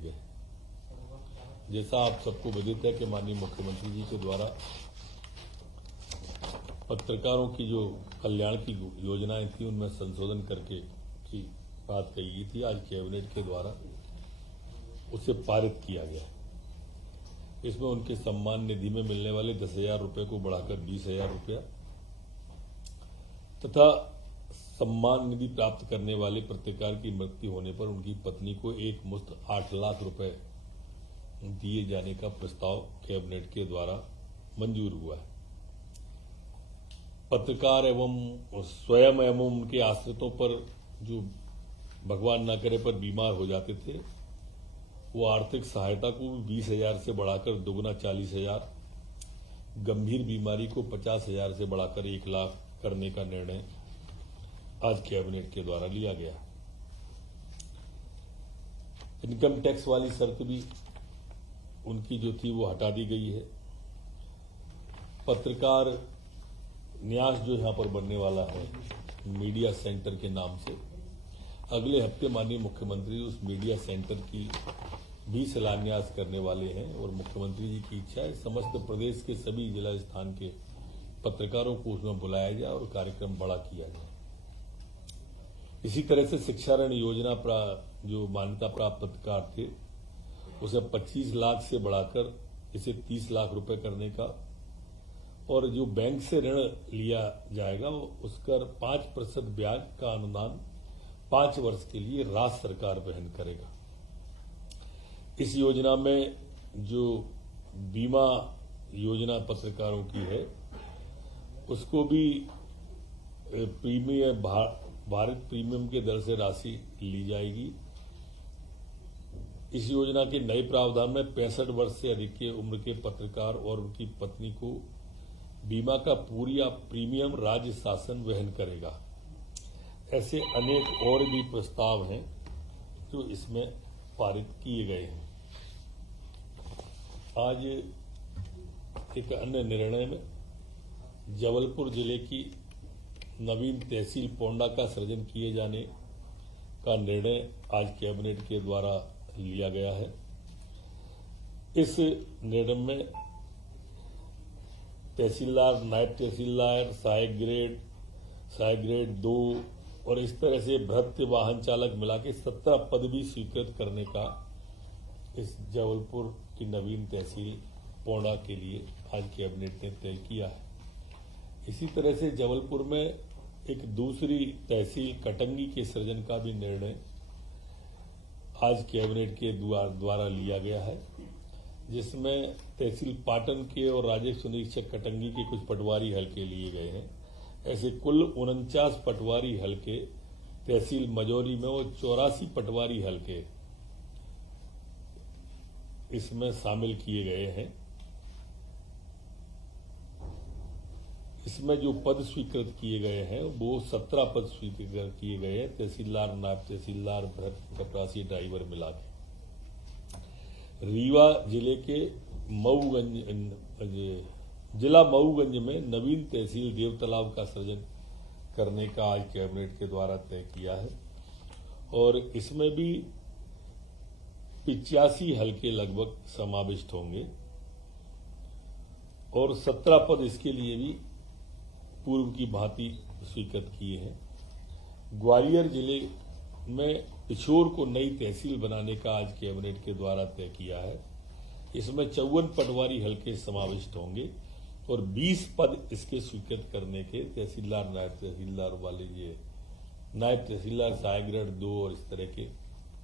गए। जैसा आप सबको विदित है कि माननीय मुख्यमंत्री जी के द्वारा पत्रकारों की जो कल्याण की योजनाएं थी उनमें संशोधन करके की बात कही गई थी, आज कैबिनेट के द्वारा उसे पारित किया गया। इसमें उनके सम्मान निधि में मिलने वाले 10,000 रुपये को बढ़ाकर 20,000 रुपया तथा सम्मान निधि प्राप्त करने वाले पत्रकार की मृत्यु होने पर उनकी पत्नी को एक मुश्त 8 लाख रुपए दिए जाने का प्रस्ताव कैबिनेट के द्वारा मंजूर हुआ है। पत्रकार एवं स्वयं एवं उनके आश्रितों पर जो भगवान न करे पर बीमार हो जाते थे, वो आर्थिक सहायता को 20,000 से बढ़ाकर दुगुना 40,000, गंभीर बीमारी को 50,000 से बढ़ाकर 1 लाख करने का निर्णय आज कैबिनेट के द्वारा लिया गया। इनकम टैक्स वाली शर्त भी उनकी जो थी वो हटा दी गई है। पत्रकार न्यास जो यहां पर बनने वाला है मीडिया सेंटर के नाम से, अगले हफ्ते माननीय मुख्यमंत्री उस मीडिया सेंटर की भी शिलान्यास करने वाले हैं और मुख्यमंत्री जी की इच्छा है समस्त प्रदेश के सभी जिला स्थान के पत्रकारों को उसमें बुलाया जाए और कार्यक्रम बड़ा किया जाए। इसी तरह से शिक्षा ऋण योजना जो मान्यता प्राप्त पत्रकार थे उसे 25 लाख से बढ़ाकर इसे 30 लाख रुपए करने का, और जो बैंक से ऋण लिया जाएगा उसका 5% ब्याज का अनुदान 5 वर्ष के लिए राज्य सरकार वहन करेगा। इस योजना में जो बीमा योजना पत्रकारों की है उसको भी प्रीमियम भारत प्रीमियम के दर से राशि ली जाएगी। इस योजना के नए प्रावधान में 65 वर्ष से अधिक की उम्र के पत्रकार और उनकी पत्नी को बीमा का पूरा प्रीमियम राज्य शासन वहन करेगा। ऐसे अनेक और भी प्रस्ताव हैं जो इसमें पारित किए गए हैं। आज एक अन्य निर्णय में जबलपुर जिले की नवीन तहसील पोंडा का सृजन किए जाने का निर्णय आज कैबिनेट के द्वारा लिया गया है। इस निर्णय में तहसीलदार, नायब तहसीलदार, सहायक ग्रेड 2 और इस तरह से भ्रत्य वाहन चालक मिला के 17 पद भी स्वीकृत करने का इस जबलपुर की नवीन तहसील पोंडा के लिए आज कैबिनेट ने तय किया है। इसी तरह से जबलपुर में एक दूसरी तहसील कटंगी के सृजन का भी निर्णय आज कैबिनेट के द्वारा लिया गया है, जिसमें तहसील पाटन के और राजस्व निरीक्षक कटंगी के कुछ पटवारी हल्के लिए गए हैं। ऐसे कुल 49 पटवारी हल्के तहसील मजौरी में और 84 पटवारी हल्के इसमें शामिल किए गए हैं। इसमें जो पद स्वीकृत किए गए हैं वो 17 पद स्वीकृत किए गए हैं, तहसीलदार, नायब तहसीलदार, कपरासी, ड्राइवर मिला के। रीवा जिले के जिला मऊगंज में नवीन तहसील देवतालाब का सृजन करने का आज कैबिनेट के द्वारा तय किया है और इसमें भी 85 हल्के लगभग समाविष्ट होंगे और 17 पद इसके लिए भी पूर्व की भांति स्वीकृत किए हैं। ग्वालियर जिले में पिछोर को नई तहसील बनाने का आज कैबिनेट के द्वारा तय किया है। इसमें 54 पटवारी हल्के समाविष्ट होंगे और 20 पद इसके स्वीकृत करने के तहसीलदार, नायब तहसीलदार वाले ये नायब तहसीलदार, सहायक ग्रेड 2 और इस तरह के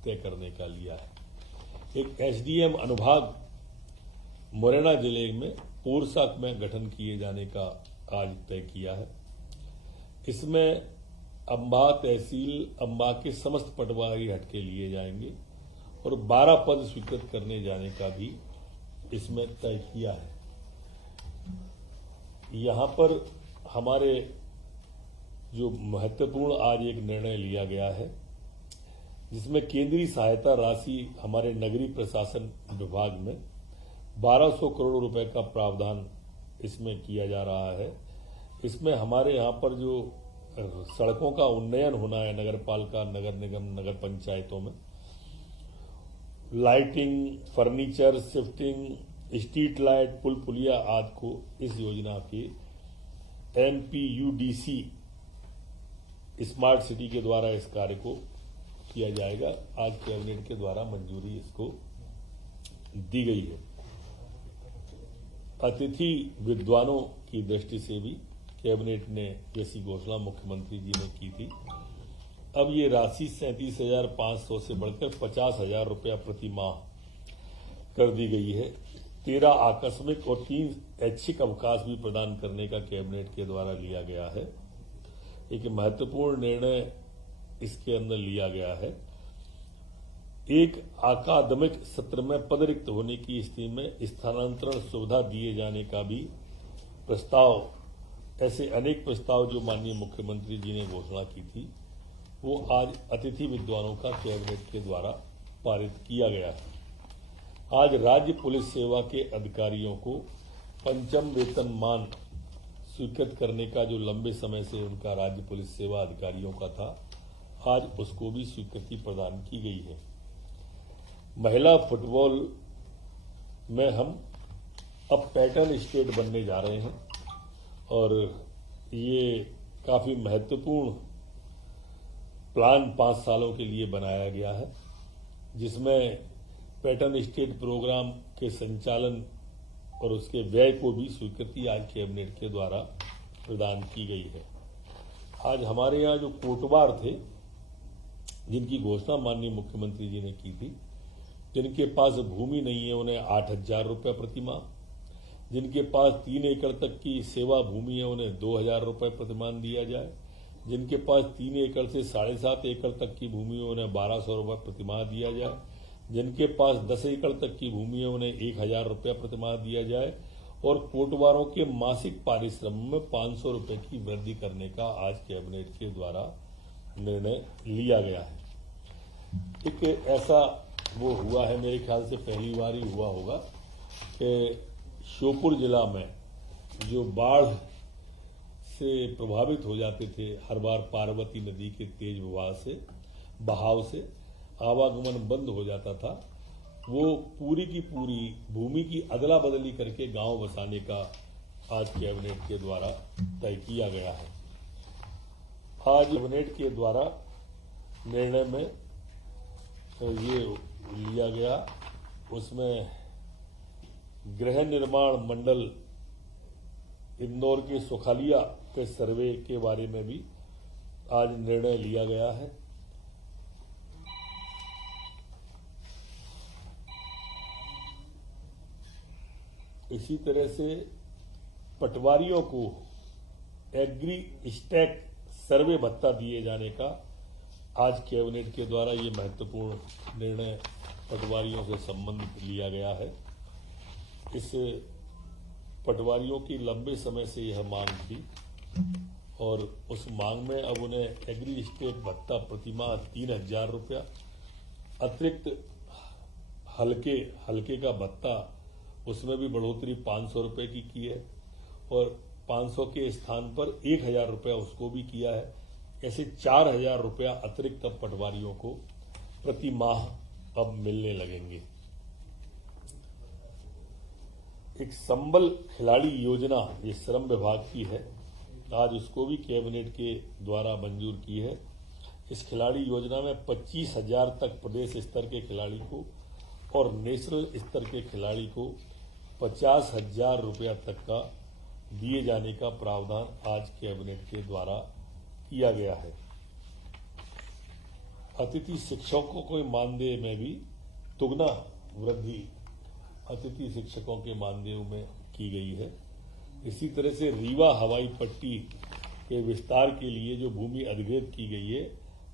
तय करने का लिया है। एक एसडीएम अनुभाग मुरैना जिले में पोरसा में गठन किए जाने का आज तय किया है। इसमें अंबा तहसील, अंबा के समस्त पटवारी हटके लिए जाएंगे और 12 पद स्वीकृत करने जाने का भी इसमें तय किया है। यहां पर हमारे जो महत्वपूर्ण आज एक निर्णय लिया गया है जिसमें केंद्रीय सहायता राशि हमारे नगरीय प्रशासन विभाग में 1200 करोड़ रुपए का प्रावधान इसमें किया जा रहा है। इसमें हमारे यहां पर जो सड़कों का उन्नयन होना है नगर पालिका, नगर निगम, नगर पंचायतों में, lighting, furniture, shifting, street light, पुल पुलिया आदि को इस योजना के MPUDC स्मार्ट सिटी के द्वारा इस कार्य को किया जाएगा। आज कैबिनेट के द्वारा मंजूरी इसको दी गई है। अतिथि विद्वानों की दृष्टि से भी कैबिनेट ने जैसी घोषणा मुख्यमंत्री जी ने की थी, अब ये राशि 37,500 से बढ़कर 50,000 रुपया प्रति माह कर दी गई है। 13 आकस्मिक और 3 ऐच्छिक अवकाश भी प्रदान करने का कैबिनेट के द्वारा लिया गया है। एक महत्वपूर्ण निर्णय इसके अंदर लिया गया है। एक अकादमिक सत्र में पद रिक्त होने की स्थिति में स्थानांतरण सुविधा दिए जाने का भी प्रस्ताव, ऐसे अनेक प्रस्ताव जो माननीय मुख्यमंत्री जी ने घोषणा की थी, वो आज अतिथि विद्वानों का कैबिनेट के द्वारा पारित किया गया है। आज राज्य पुलिस सेवा के अधिकारियों को पंचम वेतनमान स्वीकृत करने का जो लंबे समय से उनका राज्य पुलिस सेवा अधिकारियों का था, आज उसको भी स्वीकृति प्रदान की गई है। महिला फुटबॉल में हम अब पैटर्न स्टेट बनने जा रहे हैं और ये काफी महत्वपूर्ण प्लान 5 सालों के लिए बनाया गया है, जिसमें पैटर्न स्टेट प्रोग्राम के संचालन और उसके व्यय को भी स्वीकृति आज कैबिनेट के द्वारा प्रदान की गई है। आज हमारे यहाँ जो कोटवार थे, जिनकी घोषणा माननीय मुख्यमंत्री जी ने की थी, जिनके पास भूमि नहीं है उन्हें 8,000 रुपये प्रति माह, जिनके पास 3 एकड़ तक की सेवा भूमि है उन्हें 2,000 रुपये प्रतिमाह दिया जाए, जिनके पास 3 एकड़ से 7.5 एकड़ तक की भूमि है उन्हें 1,200 रुपये प्रतिमाह दिया जाए, जिनके पास 10 एकड़ तक की भूमि है उन्हें 1,000 रुपये प्रतिमाह दिया जाए और कोटवारों के मासिक पारिश्रम में 500 रुपये की वृद्धि करने का आज कैबिनेट के द्वारा निर्णय लिया गया है। एक ऐसा वो हुआ है, मेरे ख्याल से पहली बार ही हुआ होगा कि श्योपुर जिला में जो बाढ़ से प्रभावित हो जाते थे, हर बार पार्वती नदी के तेज बहाव से आवागमन बंद हो जाता था, वो पूरी की पूरी भूमि की अदला बदली करके गांव बसाने का आज कैबिनेट के द्वारा तय किया गया है। आज कैबिनेट के द्वारा निर्णय में ये लिया गया, उसमें गृह निर्माण मंडल इंदौर के सुखालिया के सर्वे के बारे में भी आज निर्णय लिया गया है। इसी तरह से पटवारियों को एग्री स्टैक सर्वे भत्ता दिए जाने का आज कैबिनेट के द्वारा ये महत्वपूर्ण निर्णय पटवारियों से संबंधित लिया गया है। इस पटवारियों की लंबे समय से यह मांग थी और उस मांग में अब उन्हें एग्री स्टेट भत्ता प्रतिमाह 3,000 रुपया, अतिरिक्त हल्के का भत्ता उसमें भी बढ़ोतरी 500 रुपये की है और 500 के स्थान पर 1,000 रुपया उसको भी किया है। ऐसे 4,000 रुपया अतिरिक्त अब पटवारियों को प्रति माह अब मिलने लगेंगे। एक संबल खिलाड़ी योजना ये श्रम विभाग की है, आज उसको भी कैबिनेट के द्वारा मंजूर की है। इस खिलाड़ी योजना में 25,000 तक प्रदेश स्तर के खिलाड़ी को और नेशनल स्तर के खिलाड़ी को 50,000 रुपया तक का दिए जाने का प्रावधान आज कैबिनेट के द्वारा किया गया है। अतिथि शिक्षकों के मानदेय में भी दुगना वृद्धि अतिथि शिक्षकों के मानदेय में की गई है। इसी तरह से रीवा हवाई पट्टी के विस्तार के लिए जो भूमि अधिग्रहित की गई है,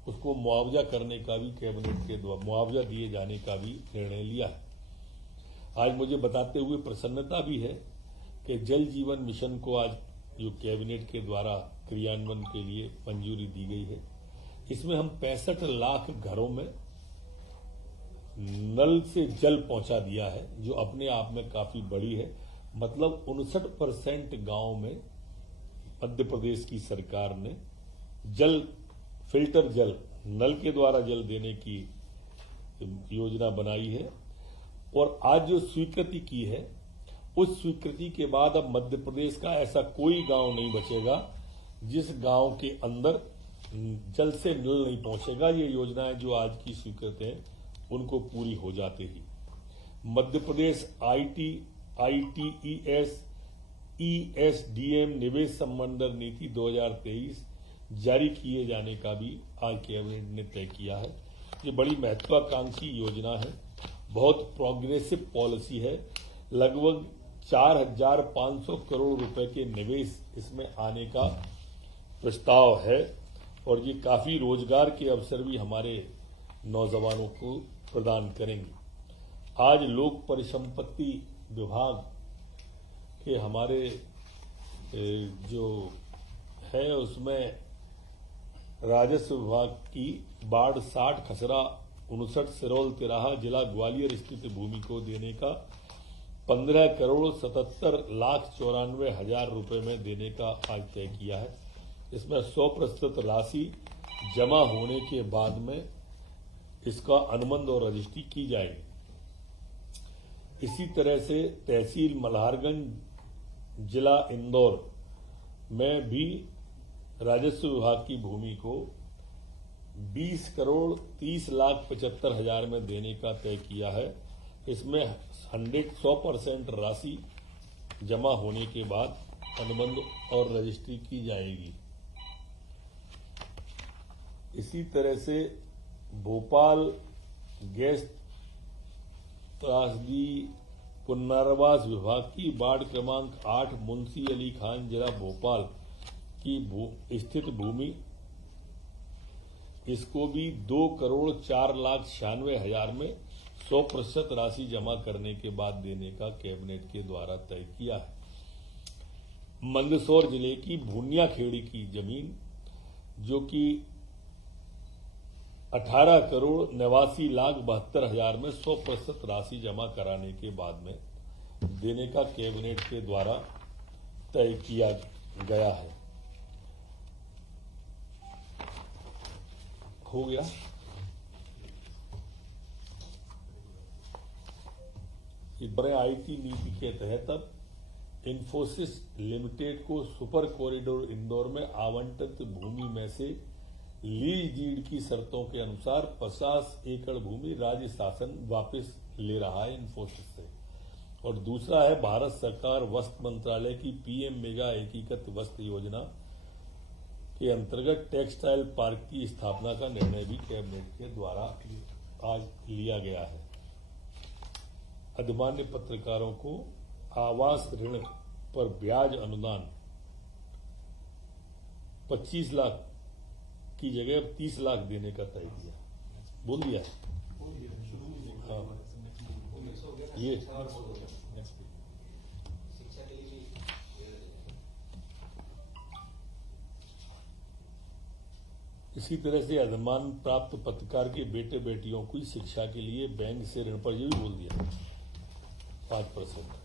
उसको मुआवजा करने का भी कैबिनेट के द्वारा मुआवजा दिए जाने का भी निर्णय लिया है। आज मुझे बताते हुए प्रसन्नता भी है कि जल जीवन मिशन को आज जो कैबिनेट के द्वारा क्रियान्वयन के लिए मंजूरी दी गई है, इसमें हम 65 लाख घरों में नल से जल पहुंचा दिया है, जो अपने आप में काफी बड़ी है। मतलब 59% गांव में मध्य प्रदेश की सरकार ने फिल्टर जल, नल के द्वारा जल देने की योजना बनाई है और आज जो स्वीकृति की है, उस स्वीकृति के बाद अब मध्य प्रदेश का ऐसा कोई गांव नहीं बचेगा जिस गांव के अंदर जल से नल नहीं पहुंचेगा। ये योजनाएं जो आज की स्वीकृत हैं उनको पूरी हो जाते ही मध्य प्रदेश ITES ESDM निवेश संबंधर नीति 2023 जारी किए जाने का भी आज कैबिनेट ने तय किया है। ये बड़ी महत्वाकांक्षी योजना है, बहुत प्रोग्रेसिव पॉलिसी है। लगभग 4,500 करोड़ रुपए के निवेश इसमें आने का प्रस्ताव है और ये काफी रोजगार के अवसर भी हमारे नौजवानों को प्रदान करेंगे। आज लोक परिसंपत्ति विभाग के हमारे जो है उसमें राजस्व विभाग की बाढ़ 60 खसरा 59 सिरौल तिराहा जिला ग्वालियर स्थित भूमि को देने का 15,77,94,000 रुपए में देने का आज तय किया है। इसमें 100% राशि जमा होने के बाद में इसका अनुबंध और रजिस्ट्री की जाएगी। इसी तरह से तहसील मल्हारगंज जिला इंदौर में भी राजस्व विभाग की भूमि को 20,30,75,000 में देने का तय किया है। इसमें 100% राशि जमा होने के बाद अनुबंध और रजिस्ट्री की जाएगी। इसी तरह से भोपाल गैस त्रासदी पुनर्वास विभाग की वार्ड क्रमांक 8 मुंशी अली खान जिला भोपाल की स्थित भूमि, इसको भी 2,04,96,000 में 100% राशि जमा करने के बाद देने का कैबिनेट के द्वारा तय किया है। मंदसौर जिले की भूनिया खेड़ी की जमीन जो कि 18,89,72,000 में 100% राशि जमा कराने के बाद में देने का कैबिनेट के द्वारा तय किया गया है। हो गया। आईटी नीति के तहत अब इन्फोसिस लिमिटेड को सुपर कॉरिडोर इंदौर में आवंटित भूमि में से लीज डीड की शर्तों के अनुसार 50 एकड़ भूमि राज्य शासन वापस ले रहा है इन्फोसिस से। और दूसरा है भारत सरकार वस्त्र मंत्रालय की PM मेगा एकीकृत वस्त्र योजना के अंतर्गत टेक्सटाइल पार्क की स्थापना का निर्णय भी कैबिनेट के द्वारा आज लिया गया है। अधिमान्य पत्रकारों को आवास ऋण पर ब्याज अनुदान 25 लाख की जगह 30 लाख देने का तय किया। बोल दिया हाँ ये इसी तरह से अधिमान प्राप्त पत्रकार के बेटे बेटियों की शिक्षा के लिए बैंक से ऋण पर ये भी बोल दिया 5%।